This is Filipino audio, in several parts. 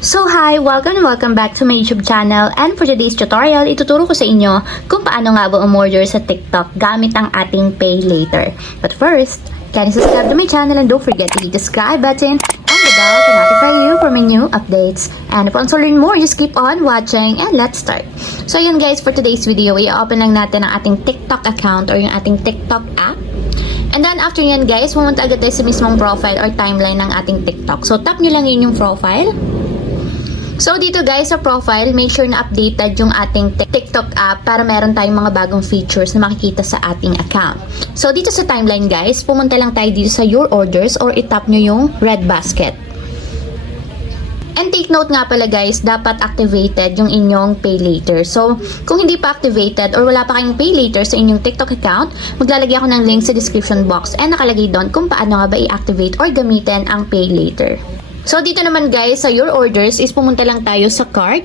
So hi! Welcome and welcome back to my YouTube channel, and for today's tutorial, ituturo ko sa inyo kung paano nga ba umorder sa TikTok gamit ang ating Pay Later. But first, can you subscribe to my channel and don't forget to hit the subscribe button and the bell to notify you for my new updates. And if you want to learn more, just keep on watching and let's start. So yun guys, for today's video, i-open lang natin ang ating TikTok account or yung ating TikTok app. And then after yan guys, pumunta agad tayo sa mismong profile or timeline ng ating TikTok. So tap nyo lang yun yung profile. So dito guys sa profile, make sure na updated yung ating TikTok app para meron tayong mga bagong features na makikita sa ating account. So dito sa timeline guys, pumunta lang tayo dito sa your orders or itap nyo yung red basket. And take note nga pala guys, dapat activated yung inyong Pay Later. So kung hindi pa activated or wala pa kayong Pay Later sa inyong TikTok account, maglalagay ako ng link sa description box and nakalagay doon kung paano nga ba i-activate or gamitin ang Pay Later. So, dito naman guys, sa your orders is pumunta lang tayo sa cart.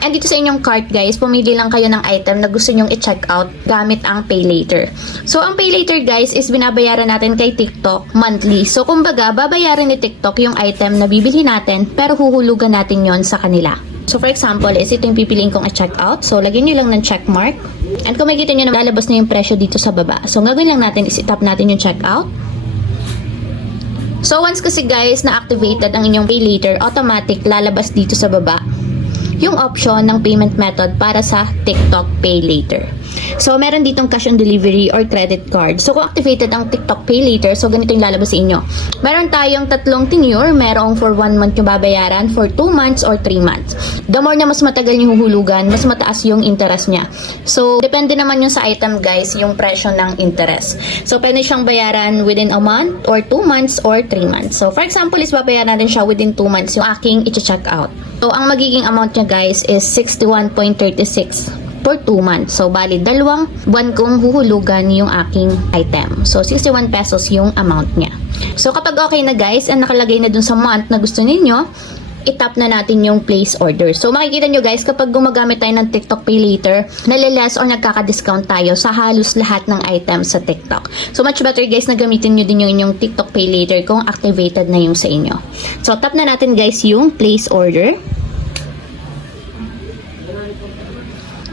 And dito sa inyong cart guys, pumili lang kayo ng item na gusto nyong i-check out gamit ang Pay Later. So, ang Pay Later guys is binabayaran natin kay TikTok monthly. So, kumbaga, babayaran ni TikTok yung item na bibili natin pero huhulugan natin yon sa kanila. So, for example, is ito yung pipiliin kong i-check out. So, lagyan nyo lang ng check mark. And kung makikita nyo na lalabas na yung presyo dito sa baba. So, ang gagawin lang natin is itap natin yung check out. So, once kasi guys na activated ang inyong Pay Later, automatic lalabas dito sa baba yung option ng payment method para sa TikTok Pay Later. So, meron ditong cash on delivery or credit card. So, kung activated ang TikTok Pay Later, so ganito yung lalabas sa inyo. Meron tayong tatlong tenure, merong for 1 month yung babayaran, for 2 months or 3 months. The more na mas matagal yung huhulugan, mas mataas yung interest niya. So, depende naman yung sa item guys, yung presyo ng interest. So, pwede siyang bayaran within a month or 2 months or 3 months. So, for example, is babayaran natin siya within 2 months yung aking i-check out. So, ang magiging amount niya guys is 61.36 for 2 months. So, bali, 2 buwan kong huhulugan yung aking item. So, 61 pesos yung amount niya. So, kapag okay na guys, and nakalagay na dun sa month na gusto ninyo, itap na natin yung place order. So, makikita nyo guys, kapag gumagamit tayo ng TikTok Pay Later, naliles or nagkaka-discount tayo sa halos lahat ng items sa TikTok. So, much better guys na gamitin nyo din yung inyong TikTok Pay Later kung activated na yung sa inyo. So, tap na natin guys yung place order.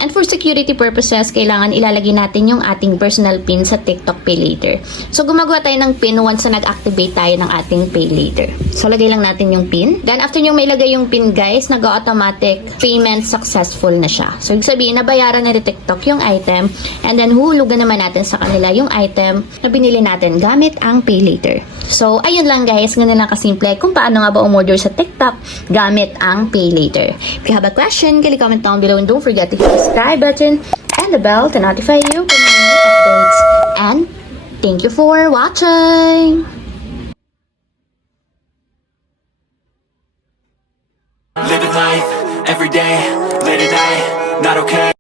And for security purposes, kailangan ilalagay natin yung ating personal PIN sa TikTok Pay Later. So, gumagawa tayo ng PIN once na nag-activate tayo ng ating Pay Later. So, lagay lang natin yung PIN. Then, after nyo may lagay yung PIN, guys, nag-automatic payment successful na siya. So, ibig sabihin, nabayaran na ni TikTok yung item and then huhulugan naman natin sa kanila yung item na binili natin gamit ang Pay Later. So, ayun lang guys, ganun lang kasimple kung paano nga ba umorder sa TikTok gamit ang Pay Later. If you have a question, kindly comment down below and don't forget to hit the subscribe button and the bell to notify you for my new updates. And thank you for watching! Living life, every day, late at night, not okay.